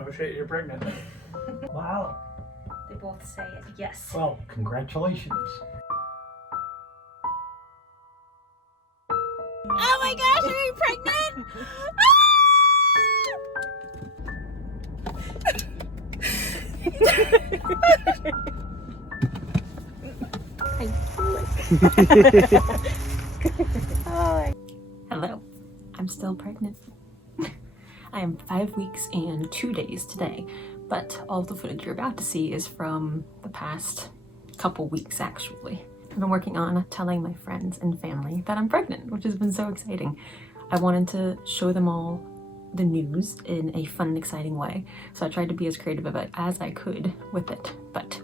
Oh shit, you're pregnant. Wow. They both say yes. Well, congratulations. Oh my gosh, are you pregnant? Hello, I'm still pregnant. I am 5 weeks and 2 days today, but all the footage you're about to see is from the past couple weeks actually. I've been working on telling my friends and family that I'm pregnant, which has been so exciting. I wanted to show them all the news in a fun and exciting way, so I tried to be as creative as I could with it, but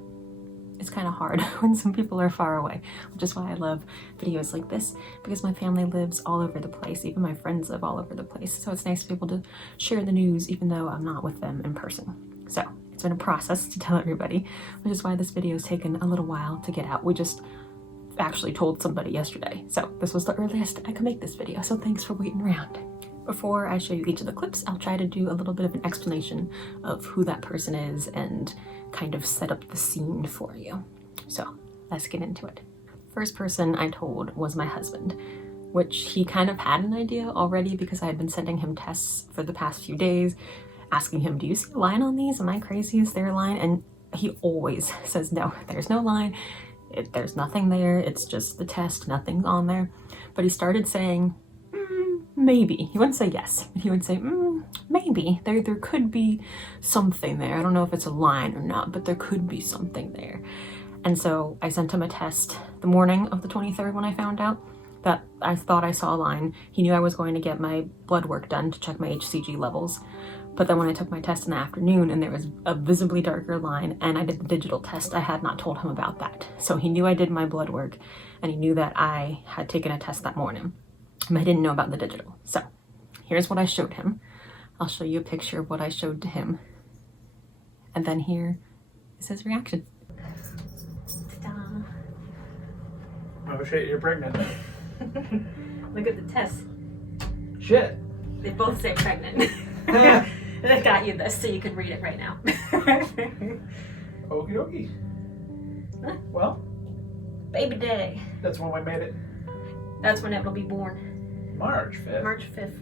it's kind of hard when some people are far away, which is why I love videos like this, because my family lives all over the place, even my friends live all over the place, so it's nice to be able to share the news even though I'm not with them in person. So it's been a process to tell everybody, which is why this video has taken a little while to get out. We just actually told somebody yesterday, so this was the earliest I could make this video, so thanks for waiting around. Before I show you each of the clips, I'll try to do a little bit of an explanation of who that person is and kind of set up the scene for you. So let's get into it. First person I told was my husband, which he kind of had an idea already because I had been sending him tests for the past few days, asking him, do you see a line on these? Am I crazy? Is there a line? And he always says, no, there's no line. There's nothing there. It's just the test, nothing's on there. But he started saying, maybe. He wouldn't say yes. He would say, maybe. There could be something there. I don't know if it's a line or not, but there could be something there. And so I sent him a test the morning of the 23rd when I found out that I thought I saw a line. He knew I was going to get my blood work done to check my HCG levels. But then when I took my test in the afternoon and there was a visibly darker line and I did the digital test, I had not told him about that. So he knew I did my blood work and he knew that I had taken a test that morning. But I didn't know about the digital. So here's what I showed him. I'll show you a picture of what I showed to him. And then here is his reaction. Ta-da. Oh shit, you're pregnant. Look at the test. Shit. They both say pregnant. I got you this so you can read it right now. Okie dokie. Huh? Well, Baby day. that's when we made it. That's when it will be born. March 5th. March 5th.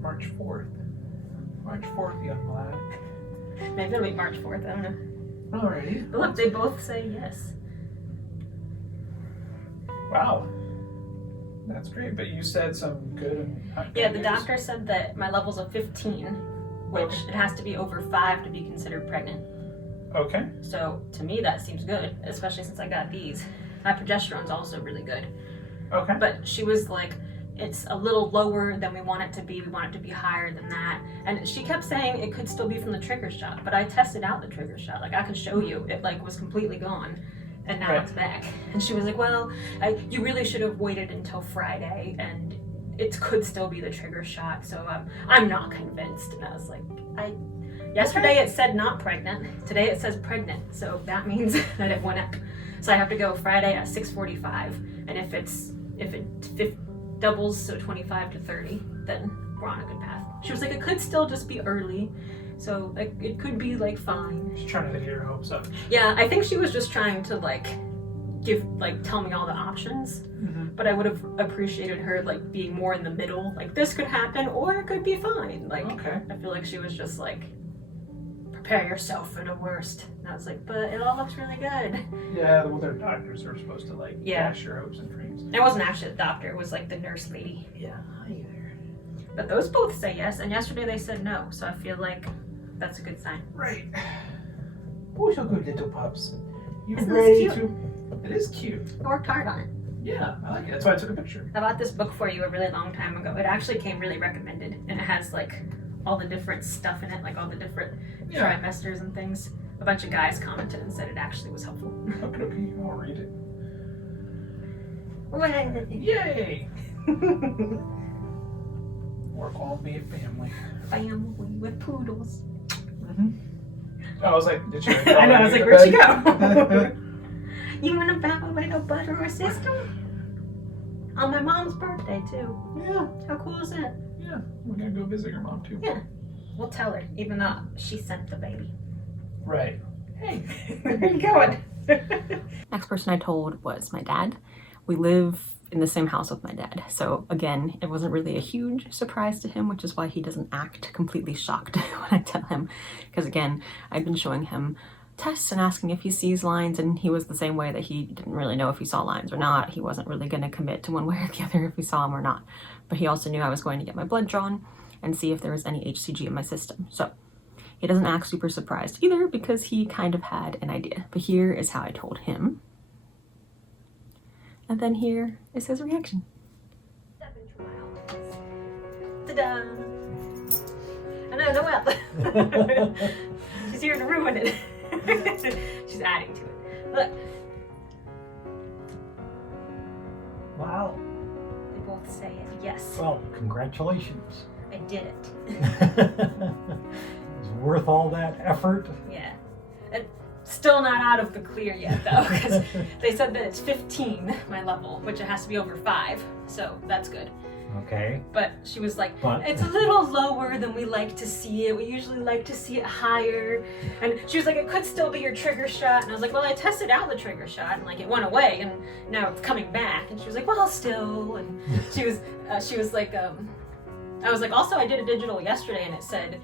March 4th. March 4th, young lad. Maybe it'll be March 4th, I don't know. Alrighty. But look, they both say yes. Wow. That's great, but you said some good and not good Yeah, the news. doctor said that my level's a 15, which Okay. it has to be over 5 to be considered pregnant. Okay. So to me that seems good, especially since I got these. My progesterone's also really good. Okay. But she was like, it's a little lower than we want it to be. We want it to be higher than that. And she kept saying it could still be from the trigger shot, but I tested out the trigger shot. Like I can show you, it like was completely gone. And now Right. it's back. And she was like, well, you really should have waited until Friday and it could still be the trigger shot. So I'm not convinced. And I was like, yesterday it said not pregnant. Today it says pregnant. So that means that it went up. So I have to go Friday at 6:45. And if it doubles, so 25 to 30, then we're on a good path. She was like, it could still just be early. So like it could be like fine. She's trying to get your hopes up. Yeah, I think she was just trying to tell me all the options. Mm-hmm. But I would have appreciated her like being more in the middle. Like this could happen or it could be fine. Like Okay. I feel like she was just like, prepare yourself for the worst. And I was like, but it all looks really good. Yeah, well, their doctors are supposed to like dash your hopes and dreams. It wasn't actually the doctor, it was like the nurse lady. Yeah, hi there. But those both say yes, and yesterday they said no, so I feel like that's a good sign. Right. Boy, so good little pups. You Isn't this ready cute? to? It is cute. I worked hard on it. Yeah, I like it. That's why I took a picture. I bought this book for you a really long time ago. It actually came really recommended, and it has like all the different stuff in it, like all the different trimesters and things. A bunch of guys commented and said it actually was helpful. Okay, I'll read it. Well, Yay! Work on being family. family with poodles. Mm-hmm. I was like, did you? I know, I was like, where'd she go? You want to battle with a brother or sister? On my mom's birthday, too. Yeah, How cool is that? yeah. We're gonna go visit your mom too. Yeah. we'll tell her, even though she sent the baby. Right. Hey, where are you going? Next person I told was my dad. We live in the same house with my dad. So again, it wasn't really a huge surprise to him, which is why he doesn't act completely shocked when I tell him. Because again, I've been showing him tests and asking if he sees lines, and he was the same way, that he didn't really know if he saw lines or not. He wasn't really going to commit to one way or the other if he saw them or not. But he also knew I was going to get my blood drawn and see if there was any HCG in my system. So he doesn't act super surprised either, because he kind of had an idea. But here is how I told him. And then here is his reaction. Ta-da! I know, Noelle. She's here to ruin it. She's adding to it. Look. Wow. They both say it. Yes. Well, congratulations. I did it. It's worth all that effort. Yeah. And still not out of the clear yet, though, because they said that it's 15, my level, which it has to be over 5, so that's good. Okay. But she was like, But it's a little lower than we like to see it. We usually like to see it higher. And she was like, it could still be your trigger shot. And I was like, well, I tested out the trigger shot, and like it went away, and now it's coming back. And she was like, well, still. And she was like, I was like, also, I did a digital yesterday, and it said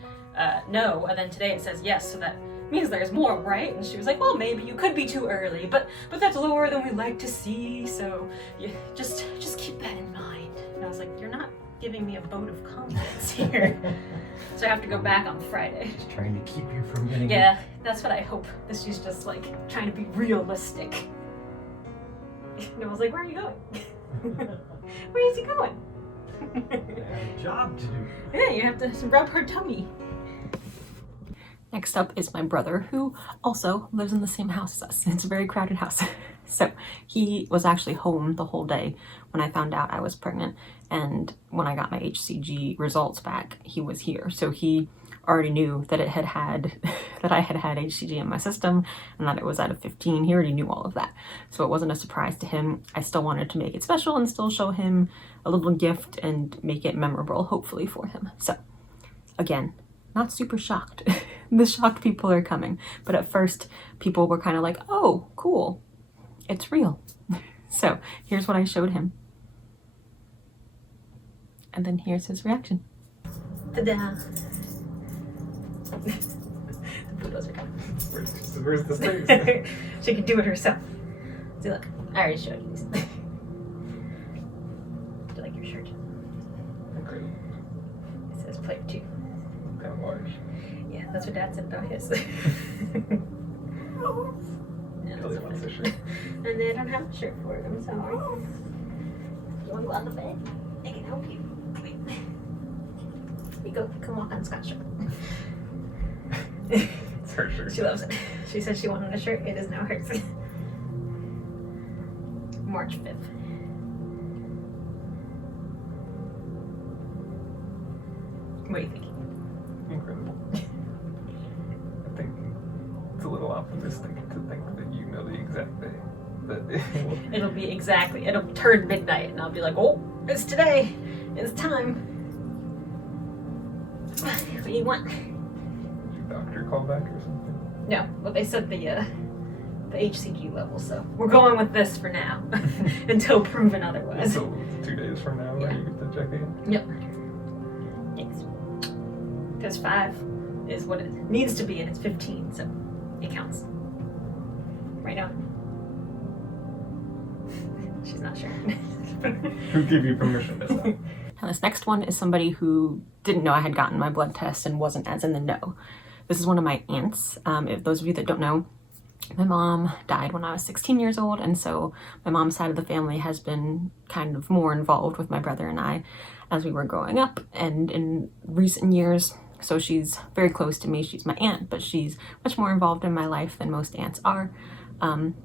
no, and then today it says yes, so that means there's more, right? And she was like, well, maybe you could be too early, but that's lower than we like to see, so you just keep that in mind. And I was like, you're not giving me a vote of confidence here. So I have to go back on Friday. just trying to keep you from getting. Yeah, that's what I hope. That she's just like trying to be realistic. And I was like, where are you going? Where is he going? I have a job to do. Yeah, you have to rub her tummy. Next up is my brother, who also lives in the same house as us. It's a very crowded house. So he was actually home the whole day when I found out I was pregnant, and when I got my HCG results back, he was here. So he already knew that that I had had HCG in my system and that it was out of 15. He already knew all of that. So it wasn't a surprise to him. I still wanted to make it special and still show him a little gift and make it memorable, hopefully, for him. So again, not super shocked. The shocked people are coming. But at first, people were kind of like, oh, cool. It's real. So here's what I showed him. And then here's his reaction. Ta-da! The bulldozer are coming. Where's the space? She could do it herself. See, look. I already showed you these. Do you like your shirt? Okay. It says player 2. Kind of large. Yeah, that's what Dad said about his. Yeah, Kelly wants a shirt. and they don't have a shirt for it. I'm sorry. You want to go on the bed? I can help you. Wait. Here you go. Come walk on Scott's shirt. It's her shirt. She loves it. She said she wanted a shirt. It is now hers. March 5th. What do you think? Incredible. I think it's a little optimistic to think that you know the exact day that it will. It'll be exactly. It'll turn midnight, and I'll be like, "Oh, it's today. It's time." What do you want? Doctor call back or something? No, well, they said the HCG level, so we're going with this for now until proven otherwise. So 2 days from now, Yeah. you get to check in. Yep. Thanks. Because 5 is what it needs to be, and it's 15, so it counts. Right now. She's not sure. Who gave you permission this time? Now this next one is somebody who didn't know I had gotten my blood test and wasn't as in the know. This is one of my aunts. If those of you that don't know, my mom died when I was 16 years old, and so my mom's side of the family has been kind of more involved with my brother and I as we were growing up and in recent years. So she's very close to me. She's my aunt, but she's much more involved in my life than most aunts are.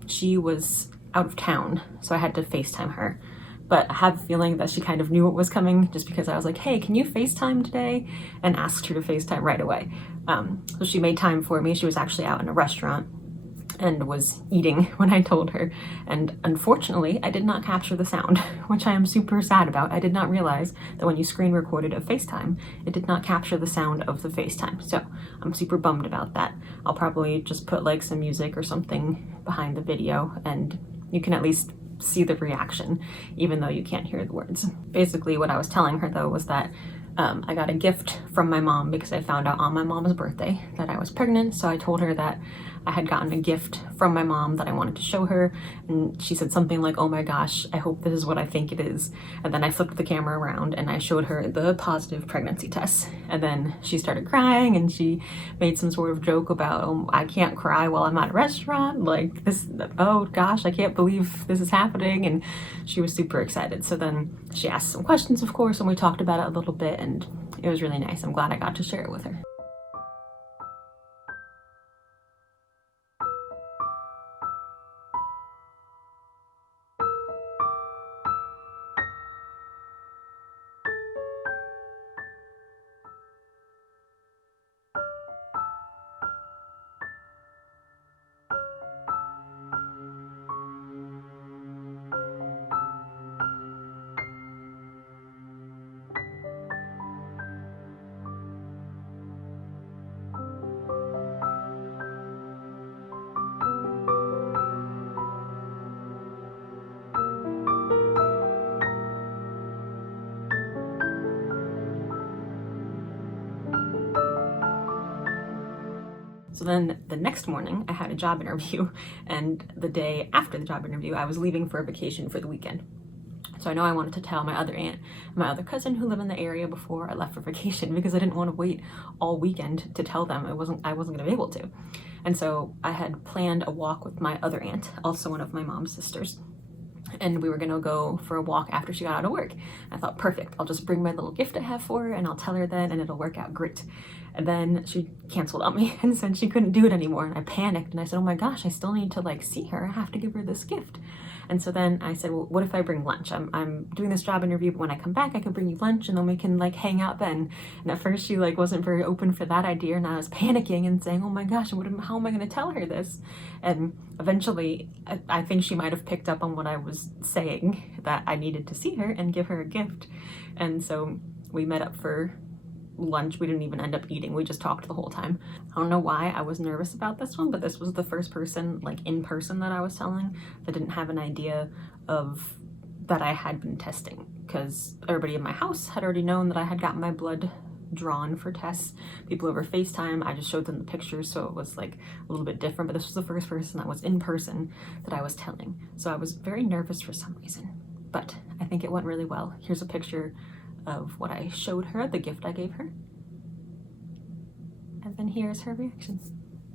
She was out of town, so I had to FaceTime her. But I have a feeling that she kind of knew what was coming just because I was like, hey, can you FaceTime today? And asked her to FaceTime right away. So she made time for me. She was actually out in a restaurant. and was eating when I told her. And unfortunately, I did not capture the sound, which I am super sad about. I did not realize that when you screen recorded a FaceTime, it did not capture the sound of the FaceTime. So I'm super bummed about that. I'll probably just put like some music or something behind the video and you can at least see the reaction, even though you can't hear the words. Basically, what I was telling her though was that I got a gift from my mom because I found out on my mom's birthday that I was pregnant. So I told her that I had gotten a gift from my mom that I wanted to show her. And she said something like, "Oh my gosh, I hope this is what I think it is." And then I flipped the camera around and I showed her the positive pregnancy test. And then she started crying and she made some sort of joke about, "Oh, I can't cry while I'm at a restaurant. Like this, oh gosh, I can't believe this is happening." And she was super excited. So then she asked some questions, of course, and we talked about it a little bit and it was really nice. I'm glad I got to share it with her. So then the next morning I had a job interview, and the day after the job interview I was leaving for a vacation for the weekend. So I know I wanted to tell my other aunt and my other cousin who live in the area before I left for vacation because I didn't want to wait all weekend to tell them. I wasn't going to be able to. And so I had planned a walk with my other aunt, also one of my mom's sisters. And we were gonna go for a walk after she got out of work. I thought, perfect, I'll just bring my little gift I have for her and I'll tell her then and it'll work out great. And then she canceled on me and said she couldn't do it anymore. And I panicked and I said, oh my gosh, I still need to like see her. I have to give her this gift. And so then I said, well, what if I bring lunch? I'm doing this job interview, but when I come back, I could bring you lunch and then we can like hang out then. And at first she like wasn't very open for that idea. And I was panicking and saying, oh my gosh, how am I gonna tell her this? And eventually I think she might've picked up on what I was saying, that I needed to see her and give her a gift. And so we met up for lunch. We didn't even end up eating. We just talked the whole time. I don't know why I was nervous about this one, but this was the first person like in person that I was telling that didn't have an idea of that I had been testing, because everybody in my house had already known that I had gotten my blood drawn for tests. People over FaceTime, I just showed them the pictures, so it was like a little bit different, but this was the first person that was in person that I was telling. So I was very nervous for some reason, but I think it went really well. Here's a picture of what I showed her, the gift I gave her. And then here's her reaction.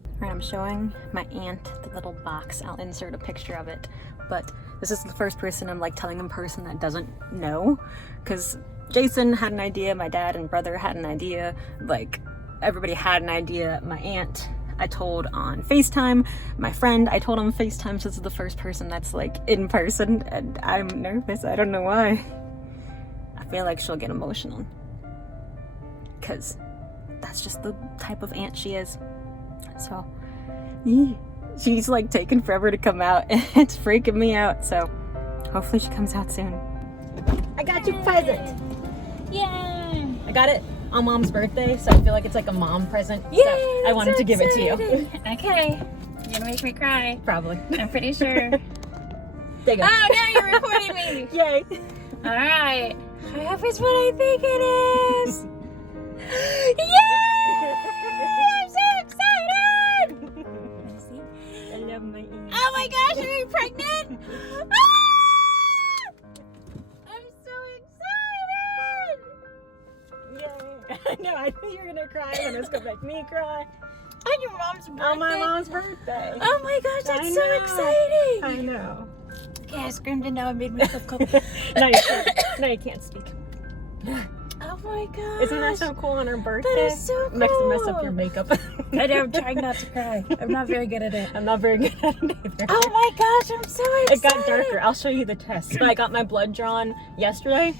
All right, I'm showing my aunt the little box. I'll insert a picture of it. But this is the first person I'm like telling in person that doesn't know, because Jason had an idea, my dad and brother had an idea, like everybody had an idea. My aunt I told on FaceTime, my friend I told on FaceTime, so this is the first person that's like in person, and I'm nervous. I don't know why. I feel like she'll get emotional, because that's just the type of aunt she is. So she's like taking forever to come out and it's freaking me out, so hopefully she comes out soon. I got you a present. Yay! I got it on Mom's birthday, so I feel like it's like a mom present. Yay! So I wanted to give it to you. Okay. You're gonna make me cry. Probably. I'm pretty sure. There you go. Oh, now you're recording me. Yay! Alright. I hope it's what I think it is. Yay! I'm so excited! I love my ears. Oh my gosh, are you pregnant? Ah! I'm so excited! Yay! I know, I knew you were gonna cry and it's gonna make me cry. On your mom's birthday? On my mom's birthday. Oh my gosh, that's I so know. exciting! I know. Okay, I screamed and now I made myself cold. Now you can't speak. Oh my gosh. Isn't that so cool on her birthday? That is so cool. Mess up your makeup. I know, I'm trying not to cry. I'm not very good at it. I'm not very good at it either. Oh my gosh, I'm so excited. It got darker. I'll show you the test. I got my blood drawn yesterday,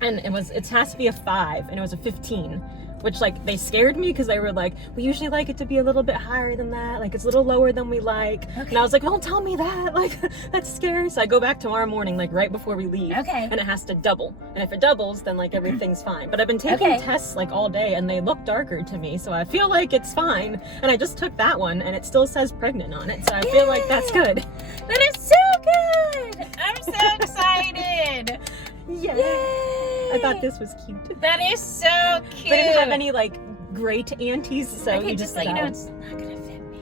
and it has to be a 5, and it was a 15, which like they scared me because they were like, we usually like it to be a little bit higher than that, like it's a little lower than we like. Okay. And I was like, don't tell me that, like that's scary. So I go back tomorrow morning, like right before we leave. Okay. And it has to double. And if it doubles, then like everything's fine. But I've been taking tests like all day and they look darker to me, so I feel like it's fine. And I just took that one and it still says pregnant on it, so I feel like that's good. That is so good! I'm so excited! Yeah. Yay! I thought this was cute. That is so cute. They didn't have any like great aunties, so I you just let you know it's not gonna fit me.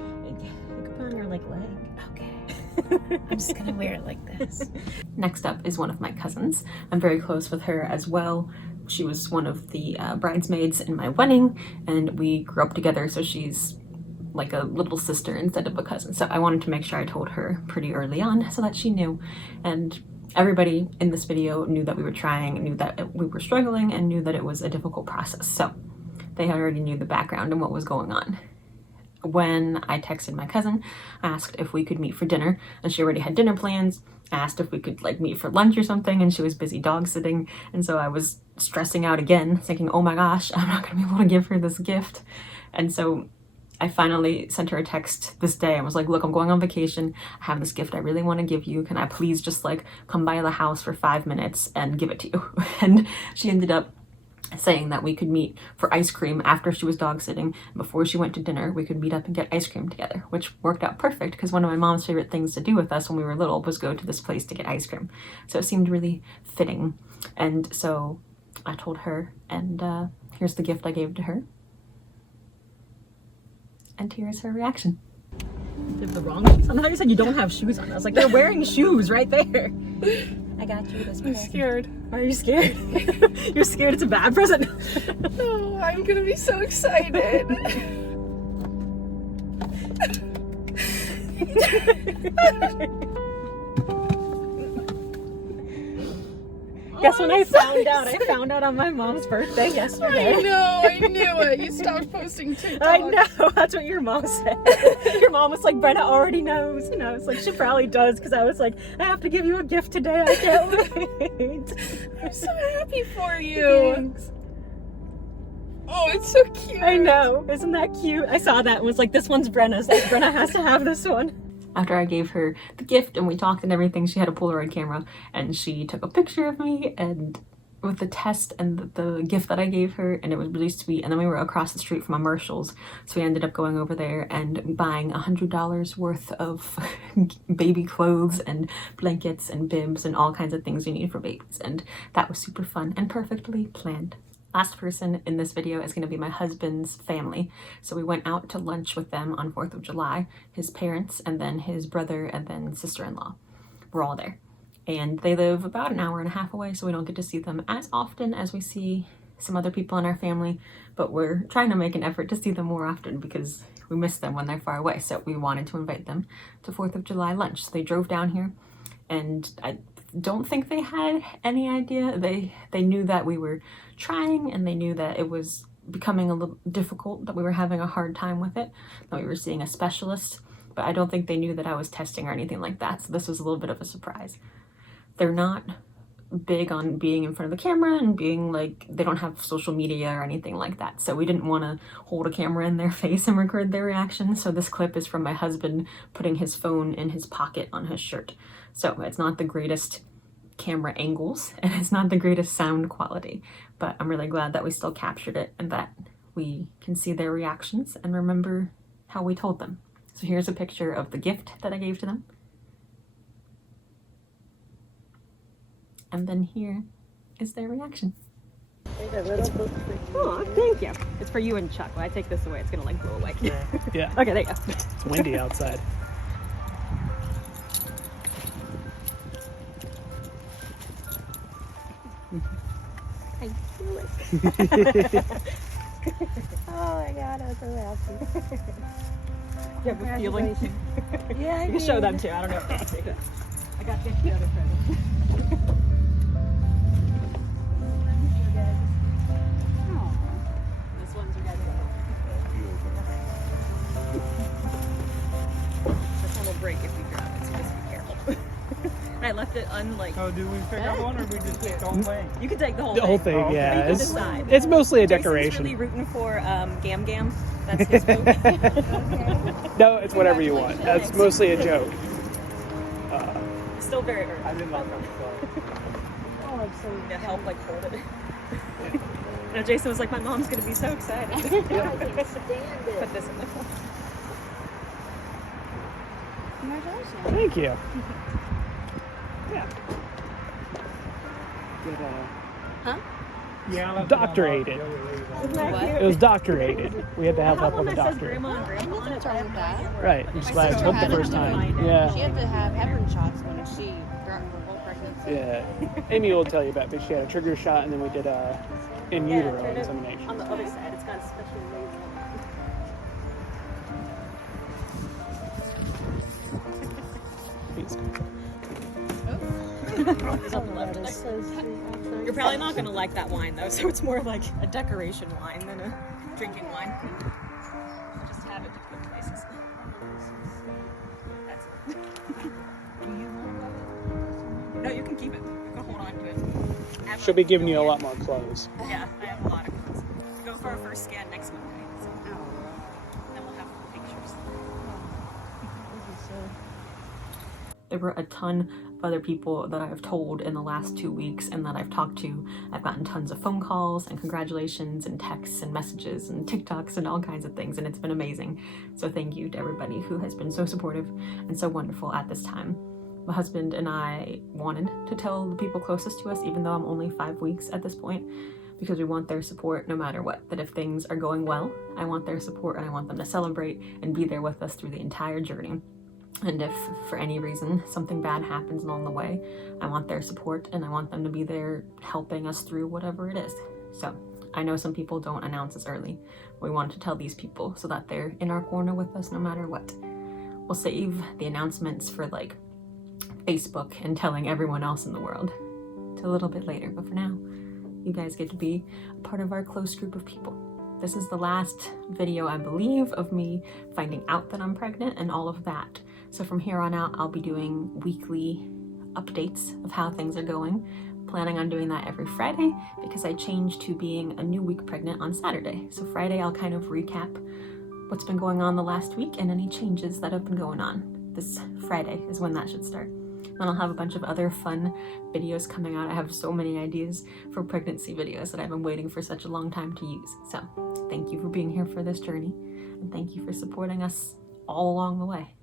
Look upon your like leg. Okay. I'm just gonna wear it like this. Next up is one of my cousins. I'm very close with her as well. She was one of the bridesmaids in my wedding, and we grew up together, so she's like a little sister instead of a cousin. So I wanted to make sure I told her pretty early on so that she knew. And everybody in this video knew that we were trying, knew that we were struggling, and knew that it was a difficult process. So they already knew the background and what was going on. When I texted my cousin, I asked if we could meet for dinner, and she already had dinner plans. I asked if we could like meet for lunch or something, and she was busy dog sitting. And so I was stressing out again, thinking, oh my gosh, I'm not gonna be able to give her this gift. And so I finally sent her a text this day and was like, look, I'm going on vacation. I have this gift I really want to give you. Can I please just like come by the house for 5 minutes and give it to you? And she ended up saying that we could meet for ice cream after she was dog sitting. Before she went to dinner, we could meet up and get ice cream together, which worked out perfect because one of my mom's favorite things to do with us when we were little was go to this place to get ice cream. So it seemed really fitting. And so I told her, and here's the gift I gave to her. And here's her reaction. They have the wrong shoes on. I thought you said you don't have shoes on. I was like, they're wearing shoes right there. I got you this present. I'm scared. Are you scared? You're scared it's a bad present? No, I'm gonna be so excited. Guess when I found out on my mom's birthday yesterday. I know, I knew it. You stopped posting TikTok. I know, that's what your mom said. Your mom was like, Brenna already knows. And I was like, she probably does, because I was like, I have to give you a gift today. I can't wait. I'm so happy for you. Thanks. Oh, it's so cute. I know, isn't that cute? I saw that and was like, this one's Brenna's. Like, Brenna has to have this one. After I gave her the gift and we talked and everything, she had a Polaroid camera and she took a picture of me and with the test and the gift that I gave her, and it was really sweet. And then we were across the street from a Marshall's, so we ended up going over there and buying $100 worth of baby clothes and blankets and bibs and all kinds of things you need for babies, and that was super fun and perfectly planned. Last person in this video is going to be my husband's family. So we went out to lunch with them on 4th of July, his parents, and then his brother, and then sister-in-law. We're all there. And they live about an hour and a half away, so we don't get to see them as often as we see some other people in our family, but we're trying to make an effort to see them more often because we miss them when they're far away. So we wanted to invite them to 4th of July lunch. So they drove down here, and I don't think they had any idea. They knew that we were trying, and they knew that it was becoming a little difficult, that we were having a hard time with it, that we were seeing a specialist, but I don't think they knew that I was testing or anything like that. So this was a little bit of a surprise. They're not big on being in front of the camera and being like, they don't have social media or anything like that. So we didn't want to hold a camera in their face and record their reaction. So this clip is from my husband putting his phone in his pocket on his shirt. So it's not the greatest camera angles and it's not the greatest sound quality, but I'm really glad that we still captured it and that we can see their reactions and remember how we told them. So here's a picture of the gift that I gave to them. And then here is their reaction. Oh, thank you. It's for you and Chuck. When I take this away, it's gonna like blow away. Yeah. Okay, there you go. It's windy outside. I feel it. Oh my god, I'm so happy. You have a feeling? Yeah, you can show them too. I don't know if they take it. I got 50 other presents. This one's your guys' This one will break if you grab it, so just be careful. And I left it So do we pick up one or we just take the whole thing? You can take the whole The whole thing, Oh, okay. yeah. You can It's, decide. it's mostly a Jason's decoration. really rooting for Gam Gam. That's his vote. No, it's whatever you want. That's mostly a joke. Still very early. I didn't like that. To help hold it. No, Jason was like, my mom's gonna be so excited. I can't stand it. Put this in the phone. Congratulations. Thank you. Yeah. Huh? Yeah, let's Doctorated. Isn't that What? cute? It was doctorated. We had to have help with a doctor. Grandma and I Grandpa knew on it. that's wrong with that. Right. I'm just glad I sister took had the it first too. time. She Yeah. had to have heparin shots when she got her whole pregnancy. Yeah. Amy will tell you about this. She had a trigger shot and then we did a in utero turn it insemination. on the other side, it's got a special label. It's on the left there. You're probably not gonna like that wine though, so it's more like a decoration wine than a drinking wine. I'll just have it to put places. That's it. No, you can keep it. You can hold on to it. She'll be giving you a lot more clothes. Yeah, I have a lot of clothes. Go for our first scan next Monday. So. Then we'll have pictures. There were a ton of other people that I've told in the last 2 weeks and that I've talked to. I've gotten tons of phone calls and congratulations and texts and messages and TikToks and all kinds of things, and it's been amazing. So thank you to everybody who has been so supportive and so wonderful at this time. My husband and I wanted to tell the people closest to us, even though I'm only 5 weeks at this point, because we want their support no matter what. That if things are going well, I want their support and I want them to celebrate and be there with us through the entire journey. And if for any reason something bad happens along the way, I want their support and I want them to be there helping us through whatever it is. So I know some people don't announce this early. We wanted to tell these people so that they're in our corner with us no matter what. We'll save the announcements for like Facebook and telling everyone else in the world to a little bit later, but for now, you guys get to be a part of our close group of people. This is the last video, I believe, of me finding out that I'm pregnant and all of that. So from here on out, I'll be doing weekly updates of how things are going. Planning on doing that every Friday because I changed to being a new week pregnant on Saturday. So Friday, I'll kind of recap what's been going on the last week and any changes that have been going on. This Friday is when that should start. Then I'll have a bunch of other fun videos coming out. I have so many ideas for pregnancy videos that I've been waiting for such a long time to use. So thank you for being here for this journey and thank you for supporting us all along the way.